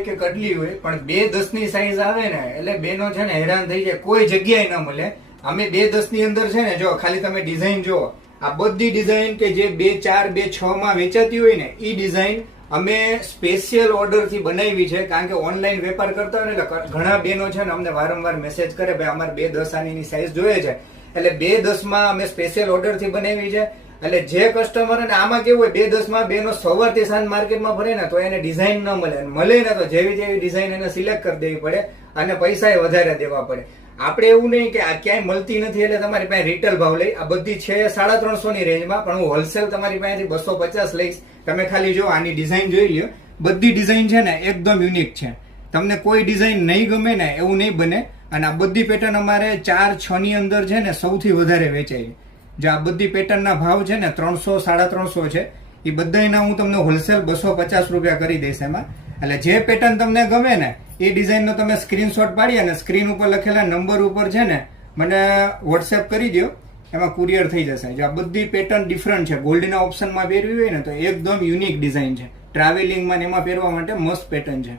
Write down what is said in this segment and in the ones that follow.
હોય કે કટલી હોય, પણ 2-10 ની સાઈઝ આવે ને એટલે બેનો છે ને હેરાન થઈ જાય, કોઈ જગ્યાએ ન મળે. અમે 2-10 ની અંદર છે ને, જો ખાલી તમે ડિઝાઇન જુઓ, આ બધી ડિઝાઇન કે જે 2-4, 2-6 માં વેચાતી હોય ને એ ડિઝાઇન અમે સ્પેશિયલ ઓર્ડર થી બનાવી છે. કારણ કે ઓનલાઈન વેપાર કરતા હોય ને એટલે ઘણા બેનો છે ને અમને વારંવાર મેસેજ કરે, ભાઈ અમારે 2-10 આની સાઈઝ જોઈએ છે, એટલે 2-10 માં અમે સ્પેશિયલ ઓર્ડર થી બનાવી છે. એટલે જે કસ્ટમર ને આમાં કેવું હોય, 2-10 માં બેનો સવારથી સાંજ માર્કેટમાં ફરે ને તો એને ડિઝાઇન ન મળે, મળે ને તો જેવી જેવી ડિઝાઇન એને સિલેક્ટ કરી દેવી પડે અને પૈસા એ વધારે દેવા પડે. આપણે એવું નહીં કે આ ક્યાંય મળતી નથી એટલે તમારી પાસે રિટેલ ભાવ લઈ. આ બધી છે 350 ની રેન્જમાં, પણ હું હોલસેલ તમારી પાસેથી 250 લઈશ. તમે ખાલી જો આની ડિઝાઇન જોઈ લ્યો, બધી ડિઝાઇન છે ને એકદમ યુનિક છે. તમને કોઈ ડિઝાઇન નહીં ગમે ને એવું નહીં બને. અને આ બધી પેટર્ન અમારે 4-6 ની અંદર છે ને સૌથી વધારે વેચાય છે. જો આ બધી પેટર્નના ભાવ છે ને 300-350 છે, એ બધાના હું તમને હોલસેલ 250 રૂપિયા કરી દઈશ એમાં. એટલે જે પેટર્ન તમને ગમે ને એ ડિઝાઇનનો તમે સ્ક્રીનશોટ પાડી અને સ્ક્રીન ઉપર લખેલા નંબર ઉપર છે ને મને વોટ્સએપ કરી દો, એમાં કુરિયર થઈ જશે. જો આ બધી પેટર્ન ડિફરન્ટ છે, ગોલ્ડના ઓપ્શનમાં પહેરવી હોય ને તો એકદમ યુનિક ડિઝાઇન છે, ટ્રાવેલિંગમાં એમાં પહેરવા માટે મસ્ત પેટર્ન છે.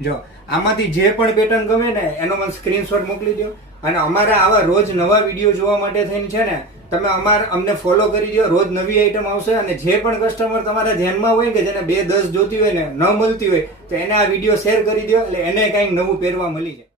જો આમાંથી જે પણ પેટર્ન ગમે ને એનો મને સ્ક્રીનશોટ મોકલી દો. અને અમારા આવા રોજ નવા વિડીયો જોવા માટે થઈને છે ને તમે અમને ફોલો કરી દો, રોજ નવી આઈટમ આવશે. અને જે પણ કસ્ટમર તમારા ધ્યાનમાં હોય કે જેને 2-10 જોતી હોય ને ન મળતી હોય તો એને આ વિડીયો શેર કરી દો, એટલે એને કંઈક નવું પહેરવા મળી જાય.